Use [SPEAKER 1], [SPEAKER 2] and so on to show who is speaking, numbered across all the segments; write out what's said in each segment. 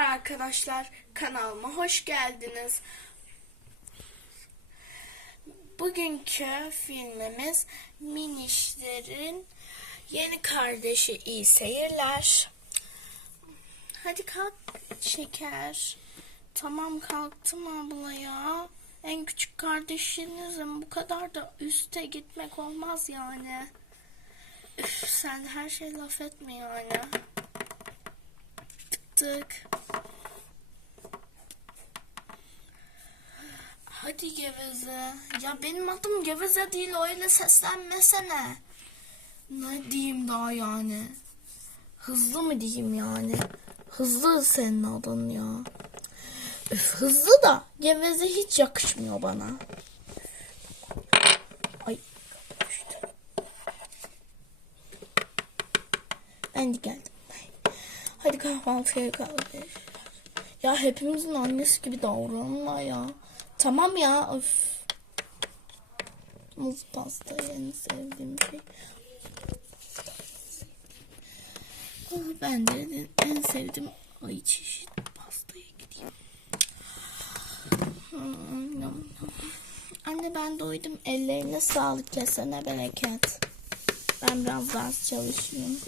[SPEAKER 1] arkadaşlar, kanalıma hoş geldiniz. Bugünkü filmimiz Minişlerin yeni kardeşi iyi seyirler. Hadi kalk şeker. Tamam kalktım abla ya. En küçük kardeşinizim. Bu kadar da üste gitmek olmaz yani. Üf, sen her şey laf etme yani. Tık Hadi geveze. Ya benim adım geveze değil öyle seslenmesene. Ne diyeyim daha yani? Hızlı mı diyeyim yani? Hızlı senin adın ya. Üf, hızlı da geveze hiç yakışmıyor bana. Ay. Ben de geldim. Hadi kahvaltıya kalk. Ya hepimizin annesi gibi davranma ya. Tamam ya. Öf. Muz pasta en sevdiğim şey. Ah, Ben de en sevdiğim ay çeşit pastaya gideyim. Yum. Anne ben doydum. Ellerine sağlık kesene bereket. Ben biraz ders çalışayım.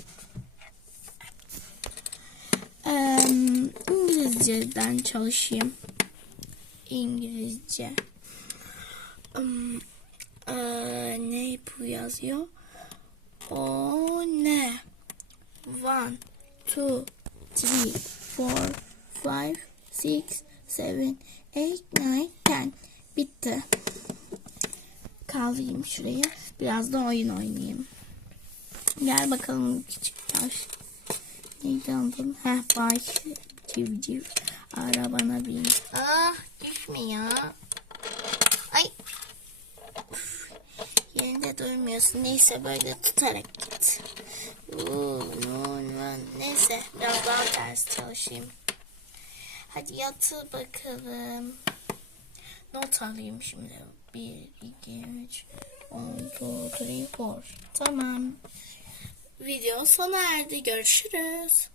[SPEAKER 1] İngilizceden çalışayım. İngilizce. Hmm, eee, ne bu yazıyor? O ne? One, two, three, four, five, six, seven, eight, nine, ten. Bitti. Kalayım şuraya. Biraz da oyun oynayayım. Gel bakalım küçük yaş. Neydi adın? Heh baş. Civciv. Arabana bin. Ah düşme ya. Ay. Uf, yerinde durmuyorsun. Neyse böyle tutarak git. Neyse biraz daha ders çalışayım. Hadi yatı bakalım. Not alayım şimdi. 1, 2, 3, 1, 2, 3, 4. Tamam. Video sona erdi. Görüşürüz.